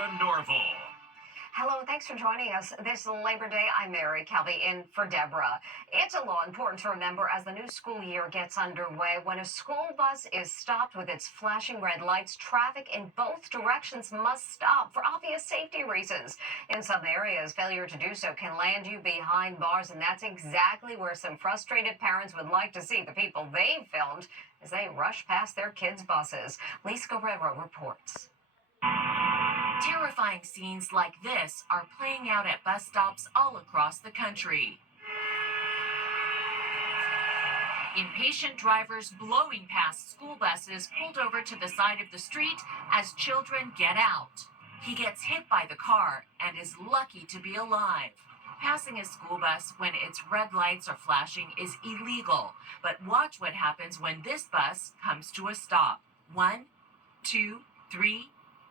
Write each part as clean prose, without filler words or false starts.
Deborah Norville. Hello, thanks for joining us this Labor Day. I'm Mary Kelby in for Deborah. It's a law important to remember as the new school year gets underway. When a school bus is stopped with its flashing red lights, traffic in both directions must stop for obvious safety reasons. In some areas, failure to do so can land you behind bars, and that's exactly where some frustrated parents would like to see the people they've filmed as they rush past their kids' buses. Lisa Guerrero reports. Terrifying scenes like this are playing out at bus stops all across the country. Impatient drivers blowing past school buses pulled over to the side of the street as children get out. He gets hit by the car and is lucky to be alive. Passing a school bus when its red lights are flashing is illegal, but watch what happens when this bus comes to a stop. 1, 2, 3,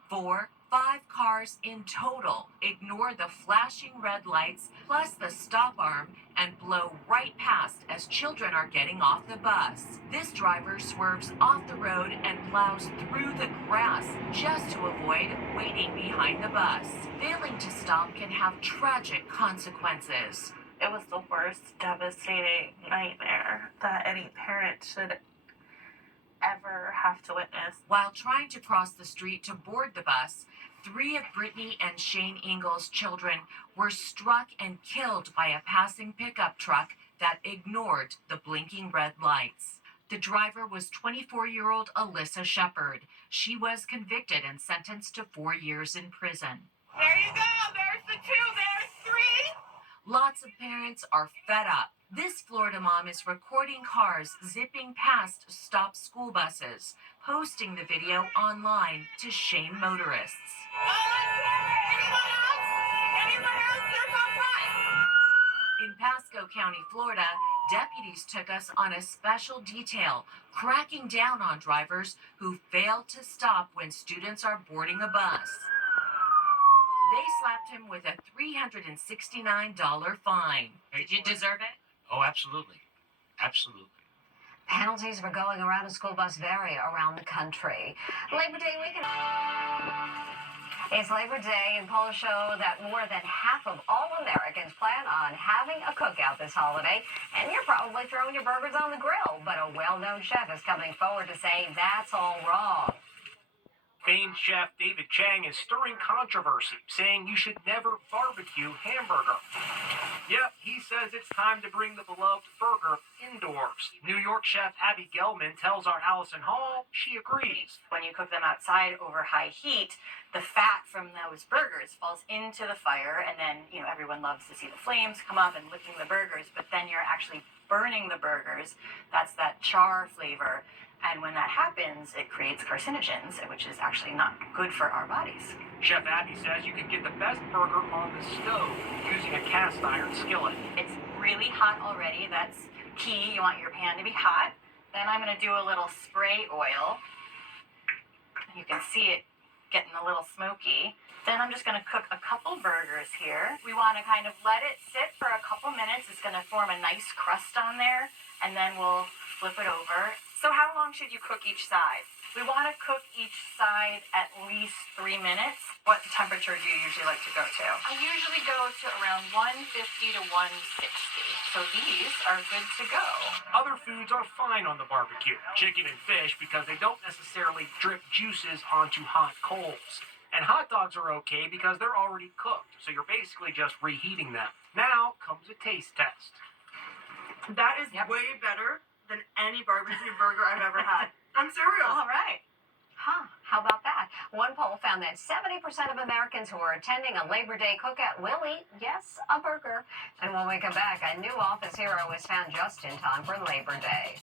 4, 5 cars in total ignore the flashing red lights plus the stop arm and blow right past as children are getting off the bus. This driver swerves off the road and plows through the grass just to avoid waiting behind the bus. Failing to stop can have tragic consequences. It was the worst, devastating nightmare that any parent should ever have to witness. While trying to cross the street to board the bus, 3 of Brittany and Shane Ingalls' children were struck and killed by a passing pickup truck that ignored the blinking red lights. The driver was 24-year-old Alyssa Shepard. She was convicted and sentenced to 4 years in prison. There you go. There's the 2. There's 3. Lots of parents are fed up. This Florida mom is recording cars zipping past stopped school buses, posting the video online to shame motorists. In Pasco County, Florida, deputies took us on a special detail, cracking down on drivers who fail to stop when students are boarding a bus. They slapped him with a $369 fine. Did you deserve it? Oh, absolutely. Absolutely. Penalties for going around a school bus vary around the country. Labor Day weekend. It's Labor Day, and polls show that more than half of all Americans plan on having a cookout this holiday. And you're probably throwing your burgers on the grill, but a well-known chef is coming forward to say that's all wrong. Famed chef David Chang is stirring controversy, saying you should never barbecue hamburger. Yep, he says it's time to bring the beloved burger indoors. New York chef Abby Gelman tells our Allison Hall she agrees. When you cook them outside over high heat, the fat from those burgers falls into the fire, and then, everyone loves to see the flames come up and licking the burgers, but then you're actually burning the burgers. That's that char flavor. And when that happens, it creates carcinogens, which is actually not good for our bodies. Chef Abby says you can get the best burger on the stove using a cast iron skillet. It's really hot already. That's key. You want your pan to be hot. Then I'm going to do a little spray oil. You can see it getting a little smoky. Then I'm just going to cook a couple burgers here. We want to kind of let it sit for a couple minutes. It's going to form a nice crust on there, and then we'll flip it over. So how long should you cook each side? We want to cook each side at least 3 minutes. What temperature do you usually like to go to? I usually go to around 150 to 160. So these are good to go. Other foods are fine on the barbecue. Chicken and fish because they don't necessarily drip juices onto hot coals. And hot dogs are okay because they're already cooked, so you're basically just reheating them. Now comes a taste test. That is way better than any barbecue burger I've ever had. I'm serious. All right. How about that? One poll found that 70% of Americans who are attending a Labor Day cookout will eat, yes, a burger. And when we come back, a new office hero is found just in time for Labor Day.